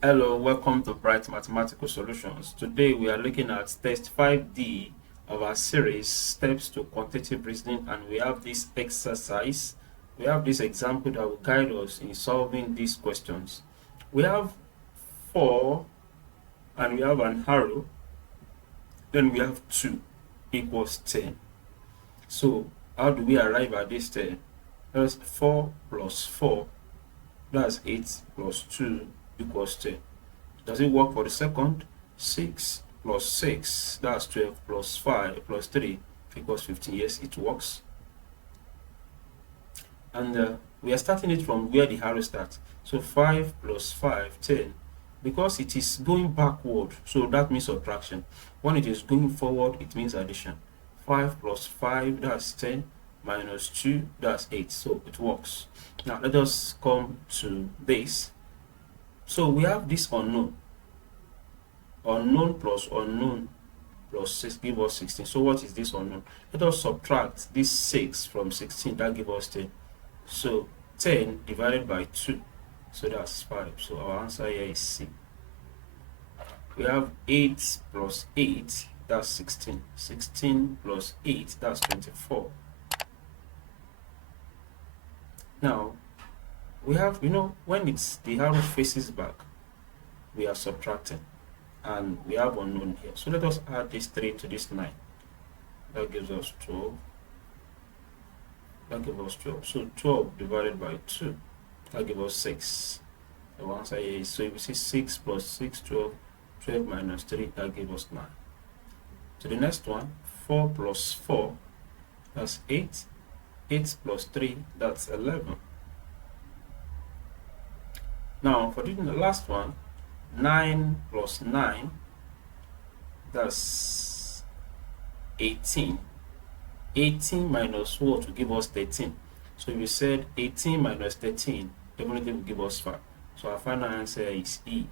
Hello, welcome to Bright Mathematical Solutions. Today we are looking at test 5D of our series Steps to Quantitative Reasoning, and we have this exercise. We have this example that will guide us in solving these questions. We have 4 and we have an arrow, then we have 2 equals 10. So how do we arrive at this 10? That's 4 plus 4, that's 8 plus 2 equals 10. Does it work for the second? 6 plus 6, that's 12, plus 5 plus 3 equals 15. Yes, it works. And we are starting it from where the arrow starts. So 5 plus 5, 10. Because it is going backward, so that means subtraction. When it is going forward, it means addition. 5 plus 5, that's 10, minus 2, that's 8. So it works. Now let us come to this. So we have this unknown. Unknown plus unknown plus 6 give us 16. So what is this unknown? Let us subtract this 6 from 16. That gives us 10. So 10 divided by 2. So that's 5. So our answer here is C. We have 8 plus 8. That's 16. 16 plus 8. That's 24. Now, we have, when it's the arrow faces back, we are subtracting. And we have unknown here. So let us add this 3 to this 9. That gives us 12. That gives us 12. So 12 divided by 2. That gives us 6. The answer here is, so if we see 6 plus 6, 12. 12 minus 3, that gives us 9. So the next one, 4 plus 4, that's 8. 8 plus 3, that's 11. Now, for the last one, 9 plus 9, that's 18. 18 minus what will give us 13. So if we said 18 minus 13, definitely will give us 5. So our final answer is E.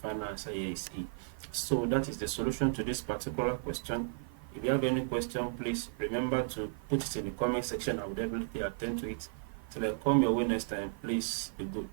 Final answer here is E. So that is the solution to this particular question. If you have any question, please remember to put it in the comment section. I will definitely attend to it. Till I come your way next time, please be good.